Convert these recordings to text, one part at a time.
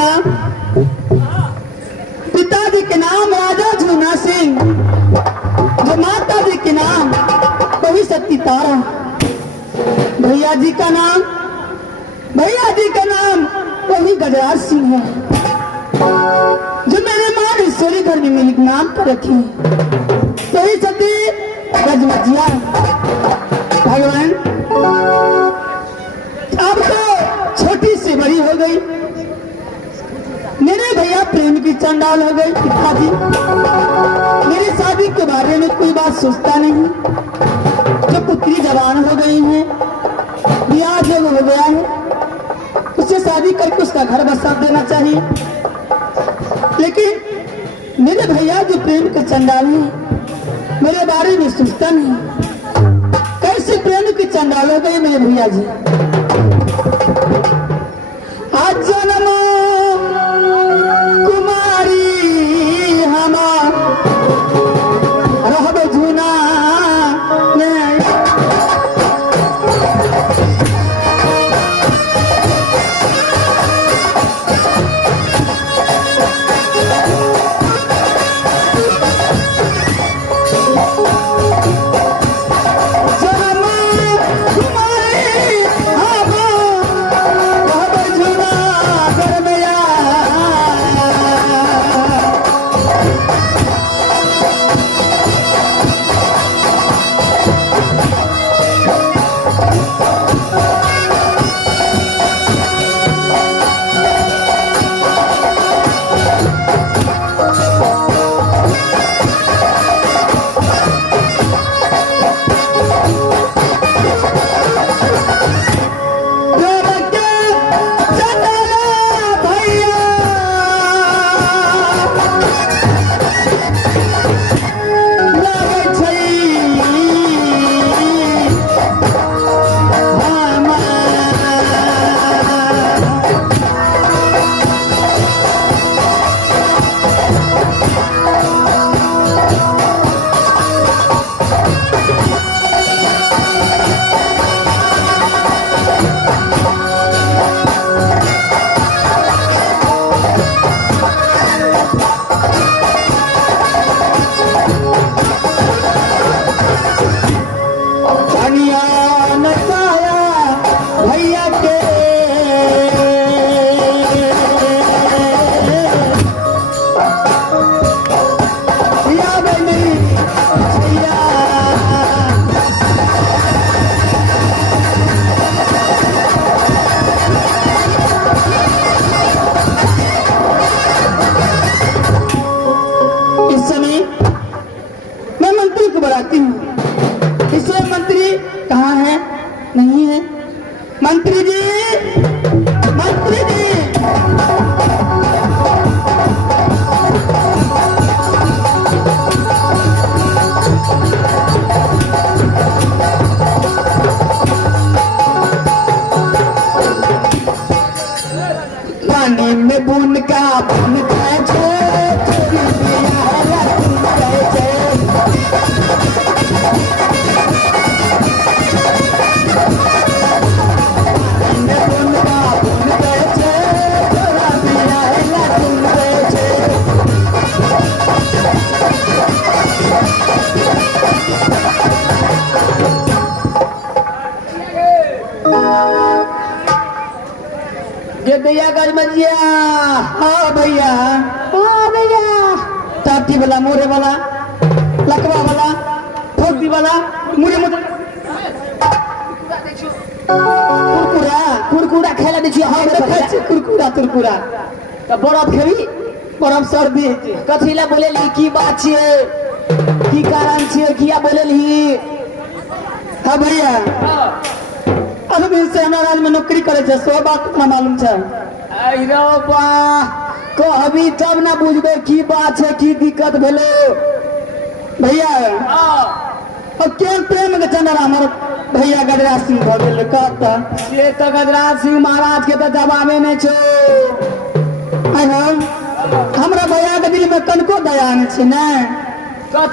नाम, पिताजी के नाम राजा झूना सिंह, जो माता जी के नाम कवि सती तारा, भैया जी का नाम कवि गजराज सिंह है, जो मेरे मां ईश्वरी घर में मिलिक नाम पर रखी कवि सती गजमजिया। भगवान अब तो छोटी सी बड़ी हो गई, मेरे भैया प्रेम की चंडाल हो गई। पिताजी मेरी शादी के बारे में कोई बात सोचता नहीं, जो पुत्री जवान हो गई है, ब्याह जब हो गया है, उससे शादी करके उसका घर बसा देना चाहिए। लेकिन मेरे भैया जो प्रेम के चंडाल है, मेरे बारे में सोचता नहीं। कैसे प्रेम की चंडाल हो गई मेरे भैया जी। आज जन्म गजमजिया। हाँ भैया, टाटी वाला, मोरे वाला, लकवा वाला, ठोकी वाला, मुरे मुरे कुरकुरा खेला देखिए। हाँ कुरकुरा तो बर्फ खेबी, बर्फ सर्दी कथीला बोले की बात छे, की कारण छे, किया बोले। हाँ भैया अभी से हमारा में नौकरी करे छे, सो बात ना मालूम छे। कहबी तब ना बुझबे की बात है, की दिक्कत भेलो भैया। केन प्रेम के चंदन हमार भैया गजराज सिंह भ गेल कहता से तो गजराज सिंह महाराज के तो जवाबे में छो। हमरा भैया के दिल में कनको दया नहीं छे ना,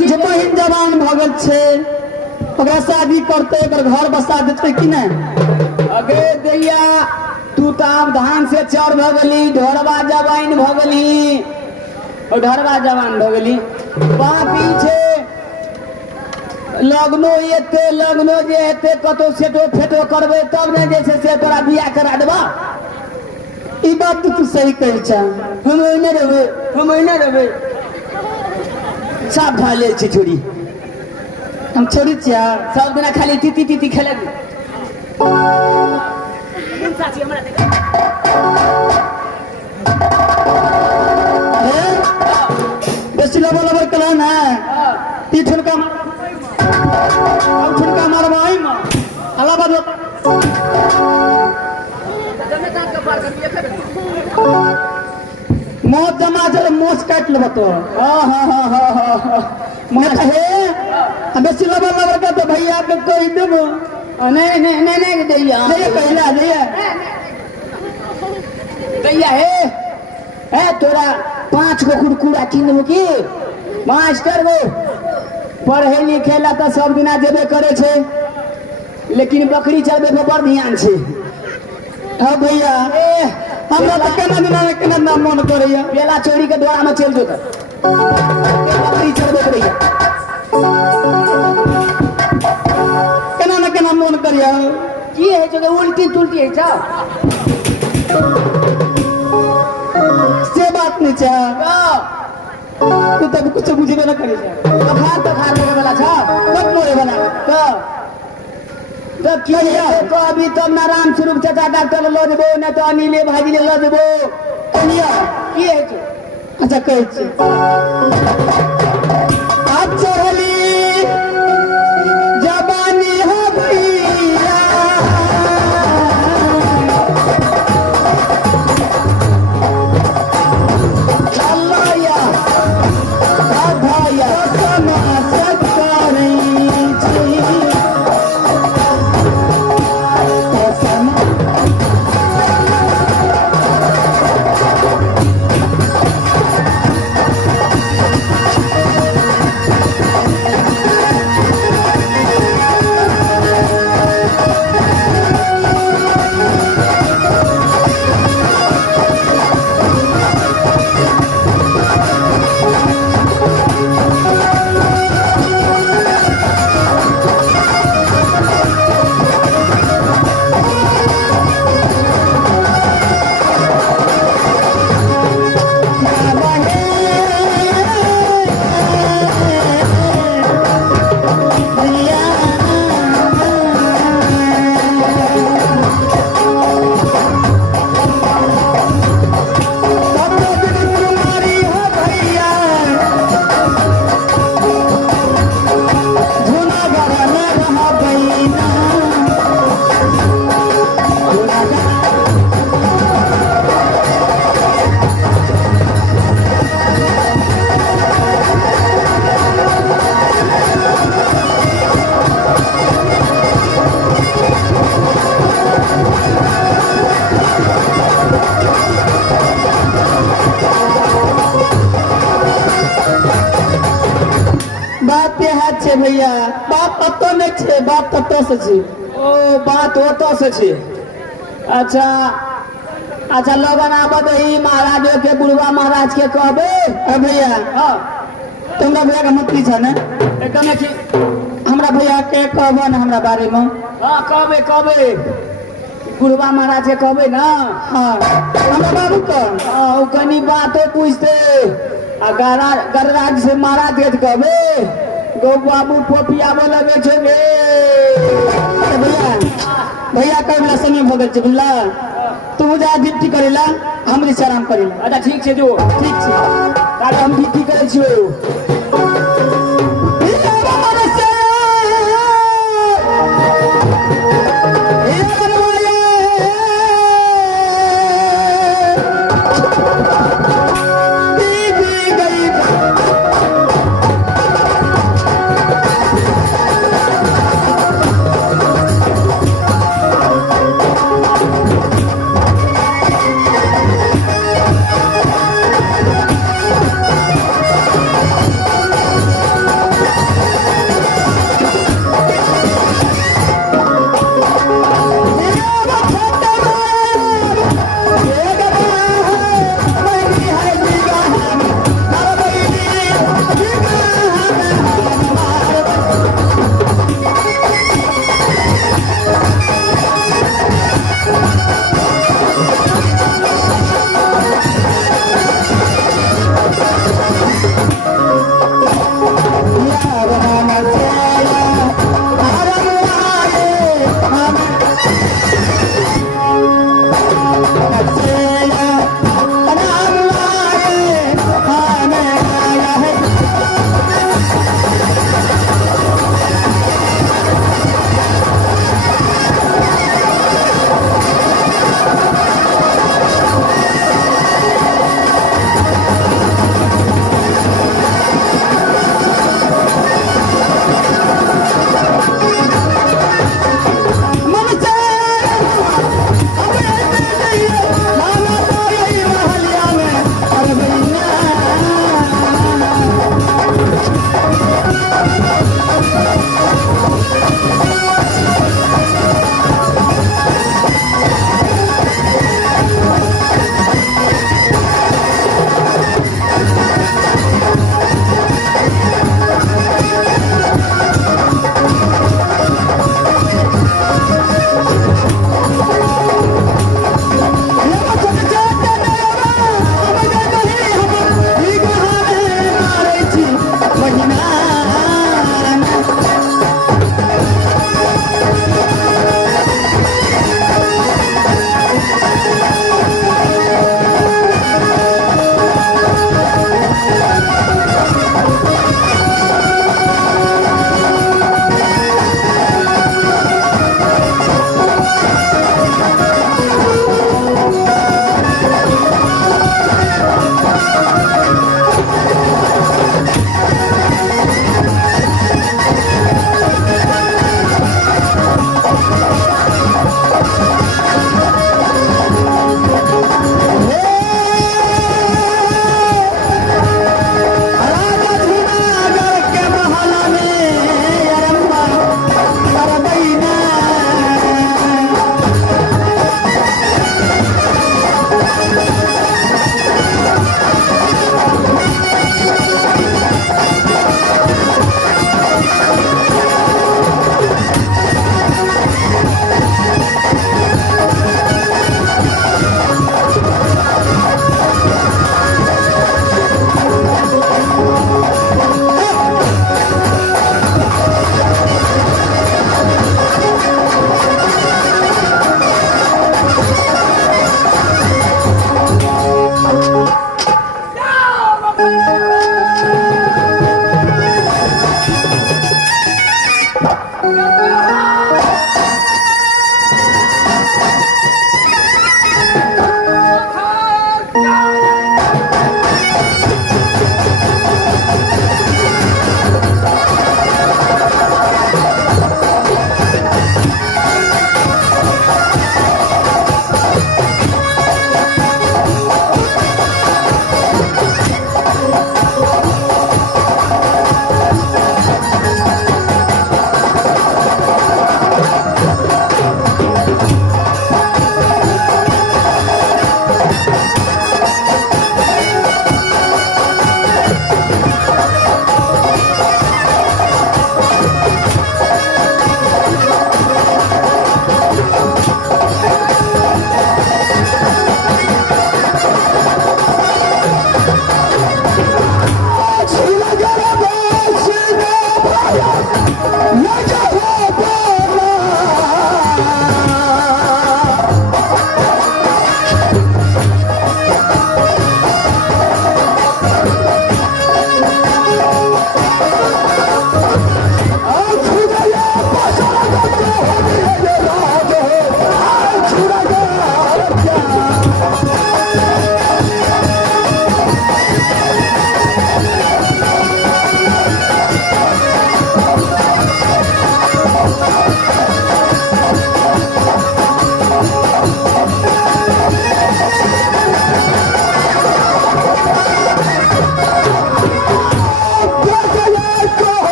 जे बहिन जवान भ गेल छे ओकरा शादी करते, घर बसा देते कि नहीं। अगे दैया तू तू तो आब धान से चौर भगली ढोरवा जवान भगली ढोरवा जवान भगली वहाँ पीछे लगनो एते लगनो जे हेते कतो सेटो फेटो करबे तब ने जे से तोरा बियाह करा देबा। ई बात तो तू सही कह छ। हम ओइने रहबे साफ भाले छी छोड़ी हम छोड़ी छिया सब दिन खाली तीती तीती खेले बेसी लबर लबर कला ना ती ठुनका मारबा आई म अलावा दो मौत जमा चल मोस काट लेब तो मौत है बेसी लबर लबर का तो भैया के कह देबो नहीं दैया नहीं कहला दैया है तोरा 5 गो कुरकुरा किन देबो की मास्टर गो पढ़े लिखे ला तो सब दिना जेबे करे छे लेकिन बकरी चरबे पर बड़ ध्यान छे। हाँ भैया हमरा तो केना ना मन करैया पेला चोरी के द्वारा में चल जोता बकरी चरबे करैया केना मन करिया की है जो उल्टी तुल्टी है जा से बात नहीं छ तू तब कुछ बुझबे ना करे छ तखार लगे वाला छ तब मोरे वाला तो किया तो अभी तब ना राम स्वरूप चाचा डॉक्टर लो देबो ना तो अनिले भाजी लो देबो कनिया की है जो अच्छा कह छी आज चली जवानी हो भैया अल्लाह आधाया समा सत्कारी छी छे भैया बात तत्तो नहीं छे बात तत्तो से छे ओ बात होतो से छे अच्छा अच्छा लोगन आबद ही महाराज के बुढ़वा महाराज के कहबे भैया हां तुमरा भैया का मतली छ ने एकदम है हमरा भैया के कहबो न हमरा बारे में हां कहबे बुढ़वा महाराज के कहबे ना हां हमरा बाबू का हां ओ कनी बातो पूछते आ गरराज से महाराज के कहबे गो बाबू पोपिया लगे छे बे भैया कहला संगे भगल छे बुझला तू जा ड्यूटी करेला हमरे से आराम करेला अच्छा ठीक छे जो ठीक छे काल हम ड्यूटी करे छियो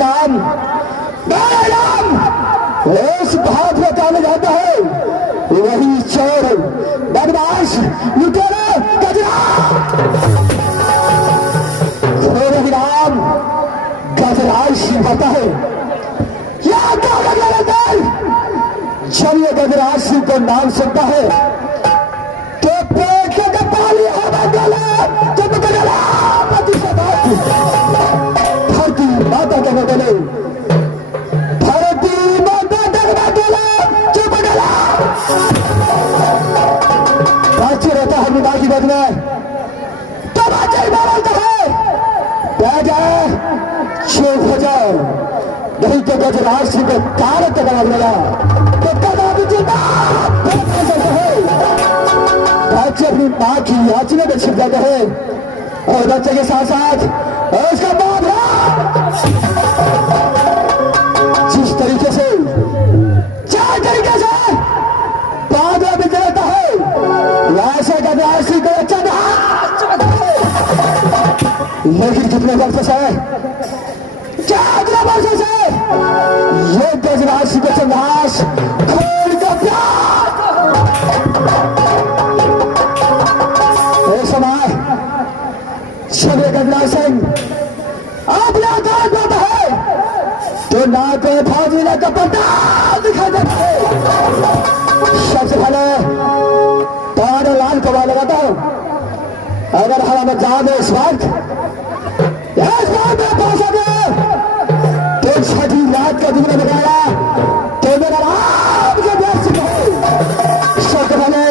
नाम उस भात में काले जाता है वही चोर बदमाश लुटेरा गजरा नाम गजराज होता है क्या जब ये गजराज सिंह को नाम सुनता है तो पेट के कपाली होगा गला जब गजरा धरती माता के बदले धरती माता के बदले चुप गला बच्चे रहता है विदा की बदले तो बच्चे बोलते हैं नहीं तो गजराज सिंह को कार कदम लगा तो कदम बच्चे अपनी माँ की याचना में छिप जाते हैं और बच्चे के साथ साथ उसका बाद जिस तरीके से चार तरीके से बाद में बिगड़ता है वैसे गजराज सिंह को अच्छा लेकिन कितने वर्षों से 4 वर्षों से ये गजराज सिंह का संघर्ष खोल का प्यार एक समय छवि गजराज सिंह अपने आकार पाता है तो ना कोई फौजी ना कपटा दिखाई देता है। सबसे पहले तुम्हारे लाल को बात लगाता हूं अगर हमारा जान इस वक्त में पहुंचा गया तो छठी रात का दिन लगाया तो मेरा राम के व्यस्त सबसे पहले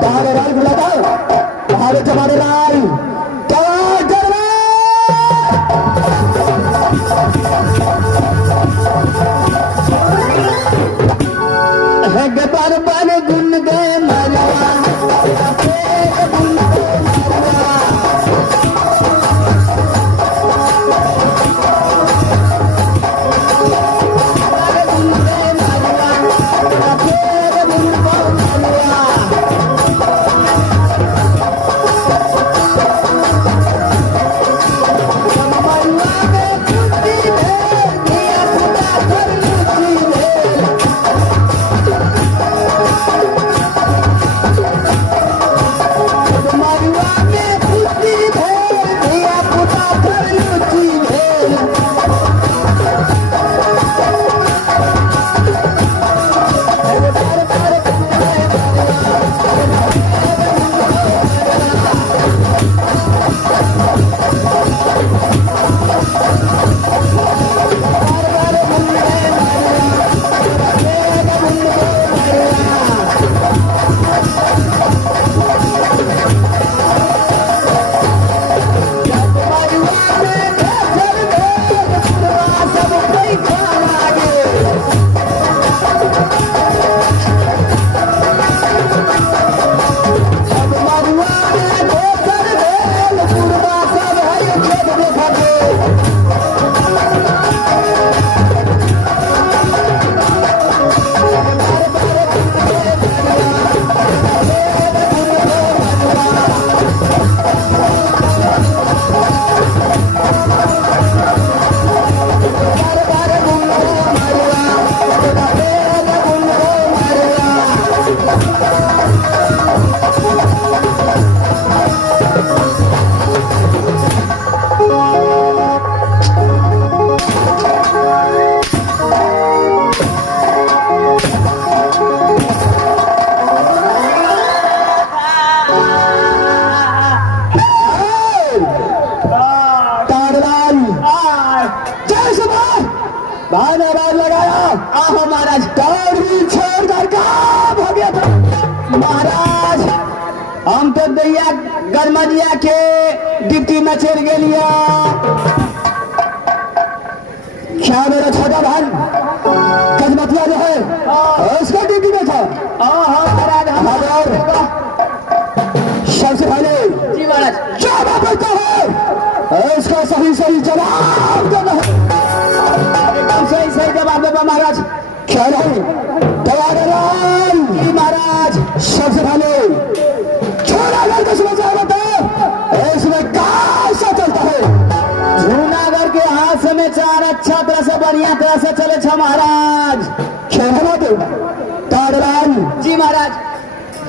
तुम्हारे लाल को लगाता हूं तुम्हारे लाल गबर बन गुन गए मरवा महाराज दौड़ी छोड़कर काम हो गया था महाराज। हम तो दैया गरमजिया के डिप्टी में चढ़ गया। क्या मेरा छोटा भाई गजमतिया जो है उसका डिप्टी में था। महाराज सबसे पहले जी महाराज जवाब देता है उसका सही सही जवाब देना है। एकदम सही सही जवाब देगा महाराज। क्या नहीं जी महाराज। सबसे पहले जूनागढ़ का समाचार बताओ इसमें कैसा चलता है। जूनागढ़ के हाथ समाचार अच्छा तरह से बढ़िया तरह से चले छा महाराज। क्या बात जी महाराज।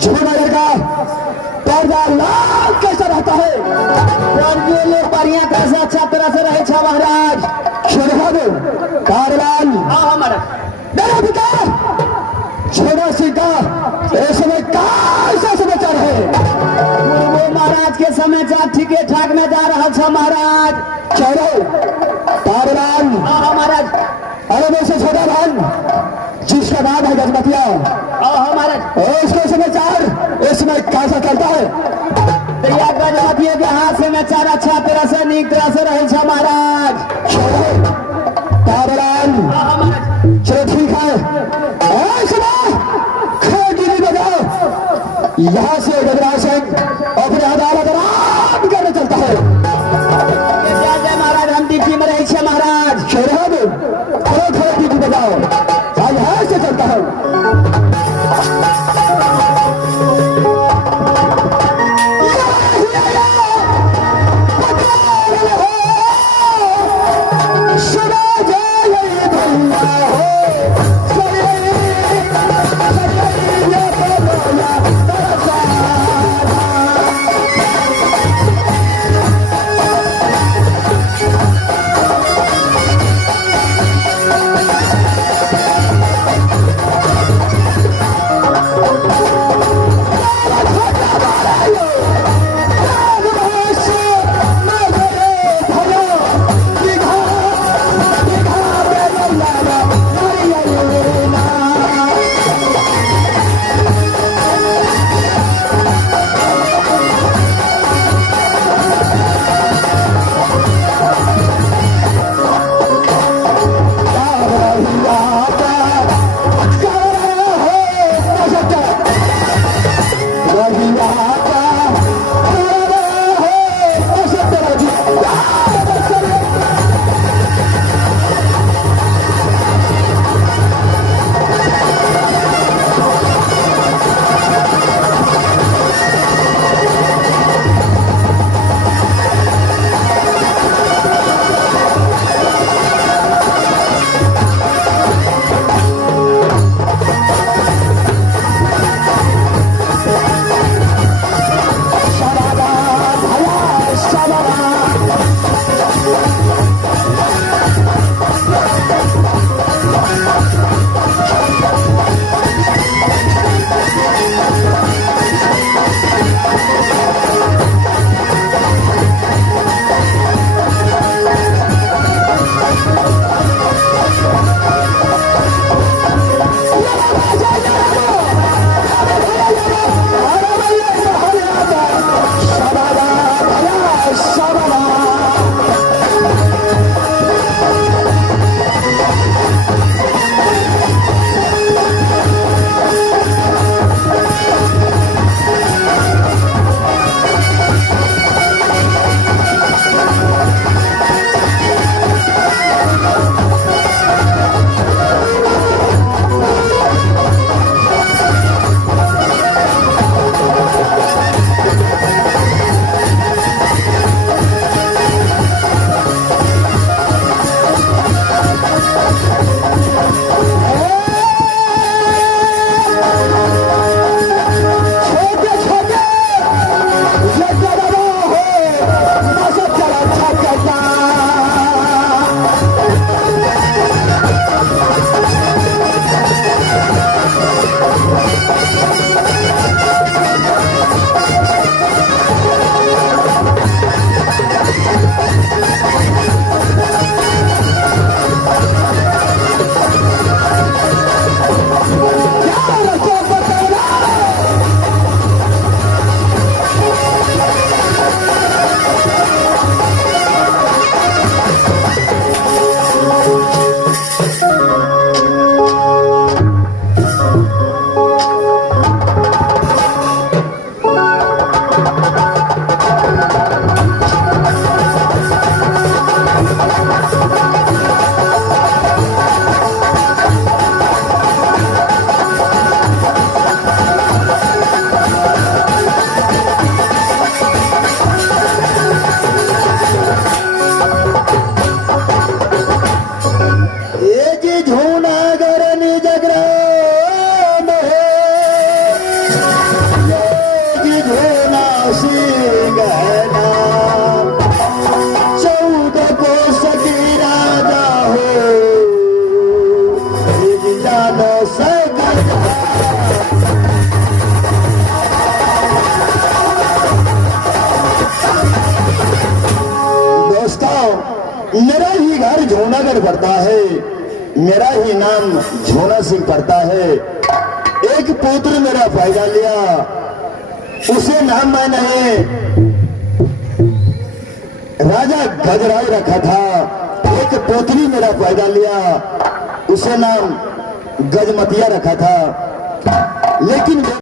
जूनागढ़ का पर्दा लाल कैसा रहता है। लोग बढ़िया तरह से अच्छा तरह से रहे छा महाराज। मेरा पिता छोटा सीता इस समय कैसा समाचार है। वो महाराज के समाचार ठीक ठाक में जा रहा था महाराज। चलो तारलाल महाराज। अरे वैसे छोटा भाई जिसका नाम है गजमतिया महाराज उसके समाचार इसमें कैसा चलता है। गजमतिया के हाथ समाचार अच्छा तरह से नीक तरह से रहे छा महाराज। तारलाल हाँ हाँ महाराज। चलो ठीक है। और सुनो, खड़की बजाओ। यहाँ से गजराज सिंह अपने अदालत आराम करने चलता है। जय जय महाराज, हम ड्यूटी में रहे छे महाराज। शहराब थोड़ा थोड़ा ड्यूटी बजाओ, आज यहाँ से चलता है। मेरा ही घर झोनागढ़ पड़ता है, मेरा ही नाम झोना सिंह पड़ता है। एक पुत्र मेरा पैदा लिया, उसे नाम मैंने राजा गजराज रखा था। एक पोतरी मेरा पैदा लिया, उसे नाम गजमतिया रखा था, लेकिन